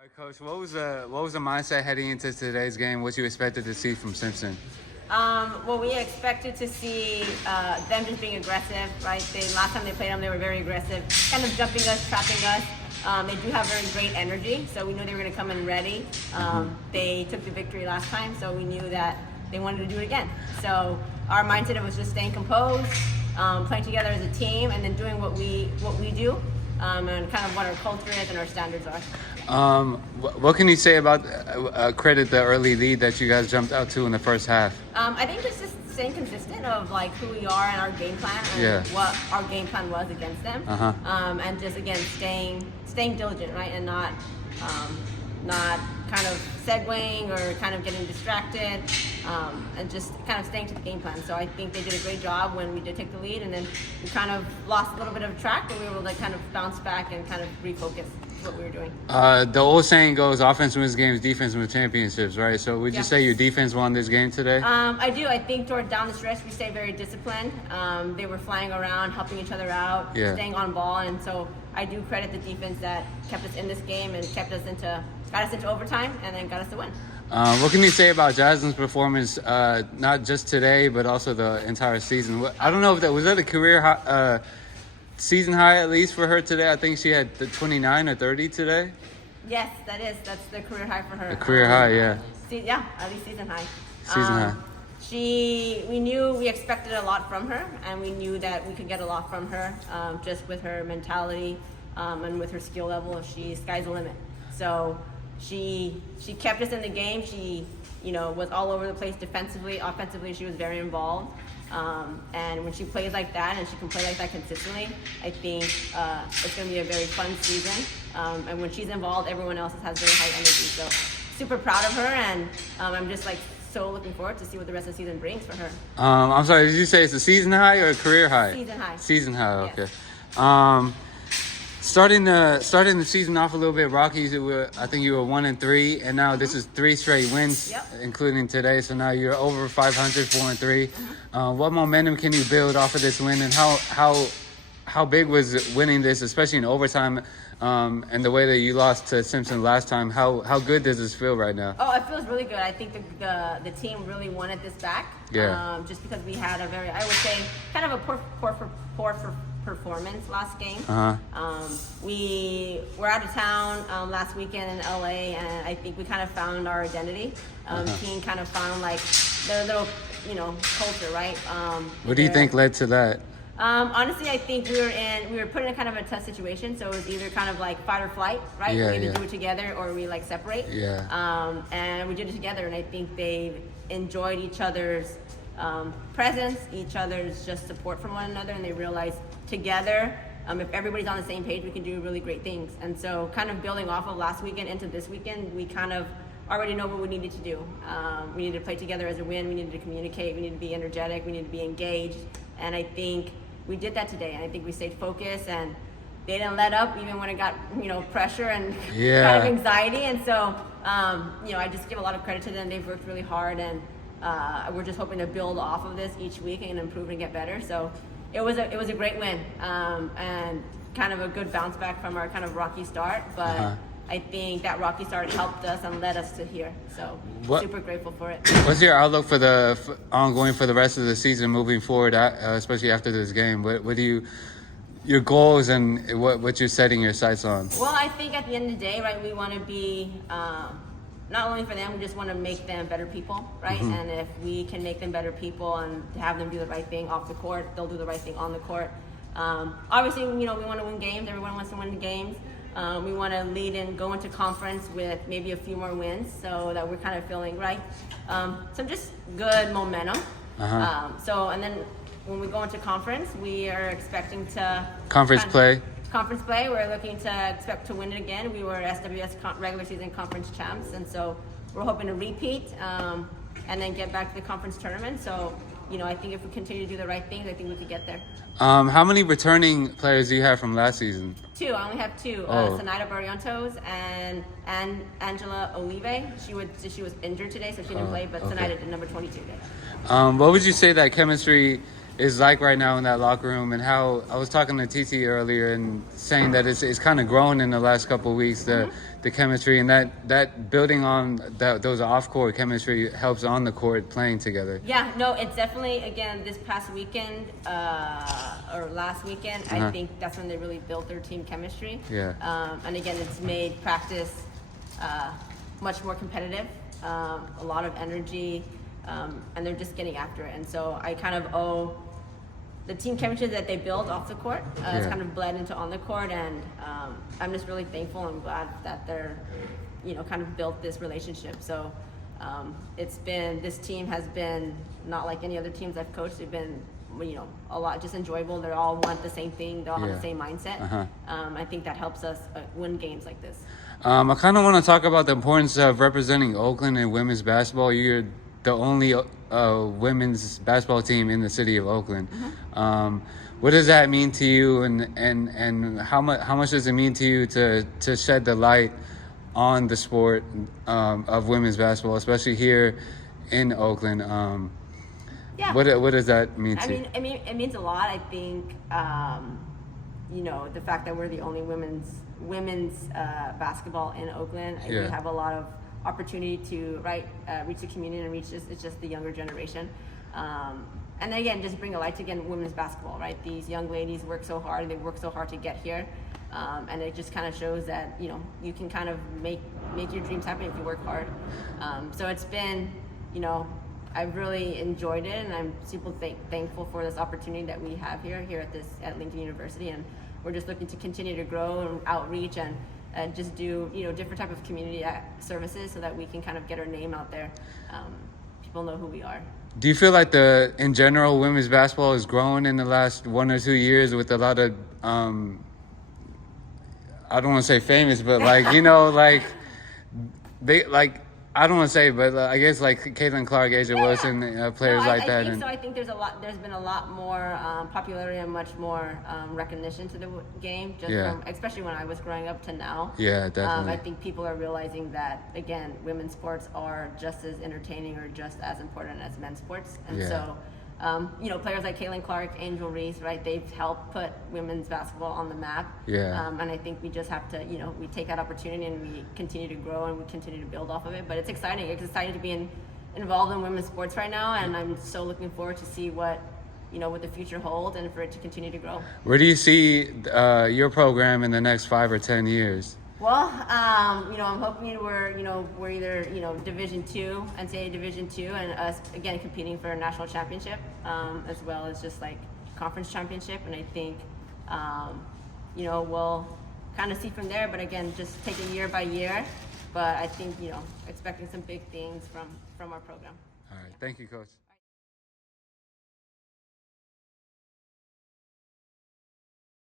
All right, Coach, what was the mindset heading into today's game? What you expected to see from Simpson? Well, we expected to see them just being aggressive, right? Last time they played them, they were very aggressive, kind of jumping us, trapping us. They do have very great energy, so we knew they were going to come in ready. They took the victory last time, so we knew that they wanted to do it again. So our mindset was just staying composed, playing together as a team, and then doing what we do, and kind of what our culture is and our standards are. What can you say about credit the early lead that you guys jumped out to in the first half? I think just staying consistent of like who we are and our game plan and what our game plan was against them, and just again staying diligent, right, and not kind of segueing or kind of getting distracted, and just kind of staying to the game plan. So I think they did a great job when we did take the lead, and then we kind of lost a little bit of track, but we were able to kind of bounce back and kind of refocus what we were doing. The old saying goes, offense wins games, defense wins championships, right? So would you say your defense won this game today? I do. I think down the stretch we stayed very disciplined. They were flying around, helping each other out, staying on ball, and so I do credit the defense that kept us in this game and got us into overtime and then got us to win. What can you say about Jasmine's performance, not just today, but also the entire season? I don't know if was that a career high, season high at least for her today? I think she had the 29 or 30 today. Yes, that's the career high for her. The career high, yeah. At least season high. Season high. We expected a lot from her, and we knew that we could get a lot from her, just with her mentality, and with her skill level. Sky's the limit. So she kept us in the game. She, was all over the place defensively, offensively. She was very involved. And when she plays like that and she can play like that consistently, I think it's going to be a very fun season. And when she's involved, everyone else has very high energy. So super proud of her, and I'm just so looking forward to see what the rest of the season brings for her. I'm sorry, did you say it's a season high or a career high? Season high. Season high, yes. Okay. Starting the season off a little bit rocky. I think you were 1-3, and now this is 3 straight wins, including today. So now you're over 500, 4-3. What momentum can you build off of this win, and how big was winning this, especially in overtime, and the way that you lost to Simpson last time? How good does this feel right now? Oh, it feels really good. I think the team really wanted this back. Yeah. Just because we had I would say, kind of a poor performance last game. We were out of town last weekend in LA, and I think we kind of found our identity. Team kind of found their little culture, right? What do you think led to that? Honestly, I think we were put in kind of a tough situation, so it was either kind of fight or flight, right? We either do it together or we separate. And we did it together, and I think they enjoyed each other's presence, each other's just support from one another, and they realized together, if everybody's on the same page, we can do really great things. And so kind of building off of last weekend into this weekend, we kind of already know what we needed to do. We needed to play together as a win, we needed to communicate, we needed to be energetic, we needed to be engaged, and I think we did that today, and I think we stayed focused, and they didn't let up even when it got pressure and kind of anxiety. And so I just give a lot of credit to them. They've worked really hard, and we're just hoping to build off of this each week and improve and get better. So it was a great win, and kind of a good bounce back from our kind of rocky start, but I think that rocky start helped us and led us to here. So super grateful for it. What's your outlook for ongoing for the rest of the season, moving forward, especially after this game? What do your goals and what you're setting your sights on? Well, I think at the end of the day, right, we want to be not only for them, we just want to make them better people, right? And if we can make them better people and have them do the right thing off the court, they'll do the right thing on the court. Obviously, we want to win games. Everyone wants to win games. We want to lead and go into conference with maybe a few more wins, so that we're kind of feeling right. Some just good momentum. And then when we go into conference, we are expecting to conference play. We're expect to win it again. We were SWS regular season conference champs, and so we're hoping to repeat and then get back to the conference tournament. So I think if we continue to do the right things, I think we could get there. How many returning players do you have from last season? 2. I only have 2. Zenaida Barrientos and Angela Olive. She was injured today, so she didn't play, but Zenaida did number 22 today. What would you say that chemistry is like right now in that locker room, and how I was talking to TT earlier and saying that it's kind of grown in the last couple of weeks, the chemistry, and that building on those off-court chemistry helps on the court playing together. Yeah, no, it's definitely, again, this past weekend or last weekend, I think that's when they really built their team chemistry. Yeah. And again, it's made practice much more competitive, a lot of energy, and they're just getting after it. And so I kind of owe the team chemistry that they built off the court. It's kind of bled into on the court, and I'm just really thankful and glad that they're, kind of built this relationship. So it's been, this team has been not like any other teams I've coached. They've been, a lot just enjoyable. They all want the same thing. They all have the same mindset. I think that helps us win games like this. I kind of want to talk about the importance of representing Oakland in women's basketball. You're the only women's basketball team in the city of Oakland. What does that mean to you, and how much does it mean to you to shed the light on the sport of women's basketball, especially here in Oakland? What does that mean to you? It means a lot. I think the fact that we're the only women's basketball in Oakland. We have a lot of opportunity to reach the community and it's just the younger generation, and again, just bring a light to women's basketball. Right, these young ladies work so hard. They work so hard to get here, and it just kind of shows that you can kind of make your dreams happen if you work hard. So it's been, I've really enjoyed it, and I'm super thankful for this opportunity that we have here at Lincoln University, and we're just looking to continue to grow and outreach and just do different type of community services so that we can kind of get our name out there. People know who we are. Do you feel like in general women's basketball has grown in the last 1 or 2 years with a lot of I don't want to say famous, but I don't want to say, but I guess like Caitlin Clark, Asia Wilson, players like that. I think there's been a lot more popularity and much more recognition to the game, from, especially when I was growing up to now. Yeah, definitely. I think people are realizing that, again, women's sports are just as entertaining or just as important as men's sports. And so, players like Caitlin Clark, Angel Reese, right? They've helped put women's basketball on the map. Yeah. And I think we just have to, we take that opportunity and we continue to grow and we continue to build off of it. But it's exciting. It's exciting to be involved in women's sports right now, and I'm so looking forward to see what the future holds and for it to continue to grow. Where do you see your program in the next 5 or 10 years? Well, I'm hoping we're either, Division II, NCAA Division II, and us, again, competing for a national championship, as well as just like conference championship. And I think, we'll kind of see from there, but again, just take it year by year. But I think, expecting some big things from our program. All right. Thank you, Coach.